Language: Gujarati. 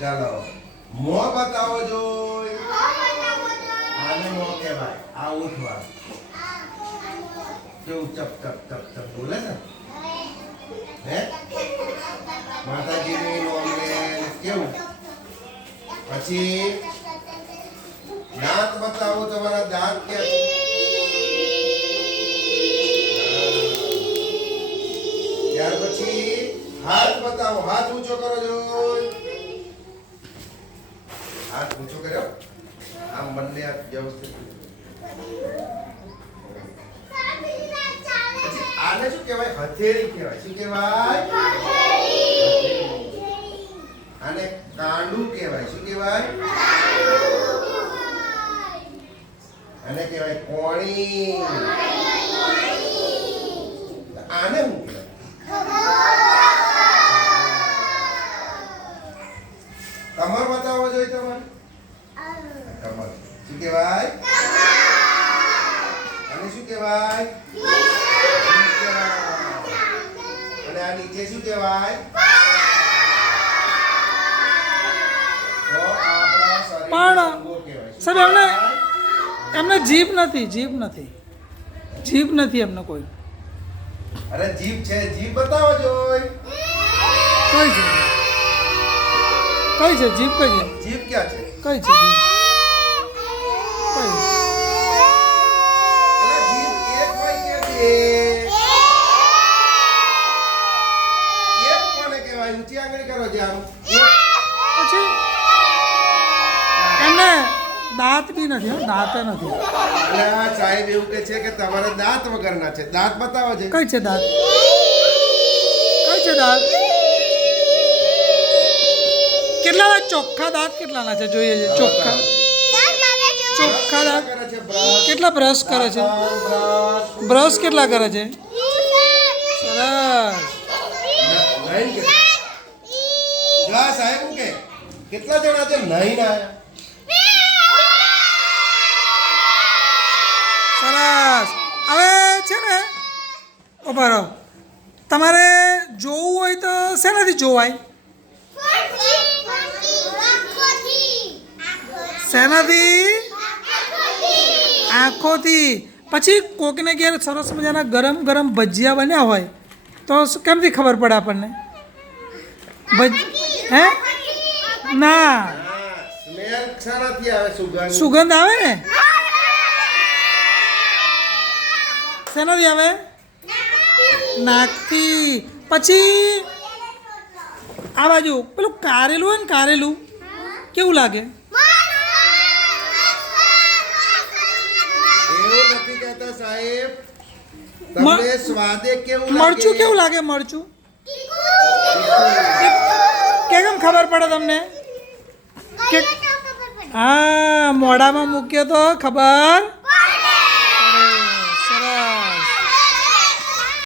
ચાલો મો બતાવો જોઈ આને મો કહેવાય આ ઉઠવા કેવું ચપ ચપ ચપ ચપ બોલે ને હે માતાજીની નોમને કેવું પછી દાંત બતાવો તમારા દાંત ક્યાં છે? ત્યાર પછી હાથ બતાવો હાથ ઊંચો કરો જો હાથ ઊંચો કર્યો? આમ બંને વ્યવસ્થિત આને શું કહેવાય? હથેળી કહેવાય. શું કહેવાય? આને કાંડું કહેવાય. શું કહેવાય? આને કહેવાય કોણી. આને શું શું કહેવાય? અને શું કહેવાય? અને આ નીચે શું કહેવાય? પણ સાહેબ, એમને-? એમને જીભ નથી જીભ નથી. જીભ નથી એમને કોઈ. અરે જીભ છે જીભ બતાવો જોઈ કઈ છે? કઈ છે? જીભ કઈ છે? જીભ ક્યાં છે? કઈ છે? જીભ દાંત બી નથી, હો, દાંત નથી. એટલે આ સાહેબ એવું કે છે કે તમારે દાંત વગરના છે દાંત બતાવો છે કઈ છે દાંત? કઈ છે દાંત? કેટલાના ચોખ્ખા દાંત કેટલાના છે? જોઈએ છે, ચોખ્ખા. ચોખ્ખા કેટલા બ્રશ કરે છે? બ્રશ કેટલા કરે છે? સરસ. કેટલા જણા છે? નહીં હવે છે ને ઊભા રહો. તમારે જોવું હોય તો શેનાથી જોવાય? શેનાથી? આંખોથી પછી કોકને ઘેર સરસ મજાના ગરમ ગરમ ભજીયા બન્યા હોય તો કેમથી ખબર પડે આપણને? ભજ હે? ના. સુગંધ. આવે ને? શેનાથી આવે? નાખતી પછી આ બાજુ પેલું કારેલું હોય ને કારેલું કેવું લાગે એવું નથી કહેતા સાહેબ. તમને સ્વાદે કેવું લાગે? મરચું કેવું લાગે મરચું? કે કેમ ખબર પડે તમને? કે હા મોઢામાં મૂક્યો તો ખબર.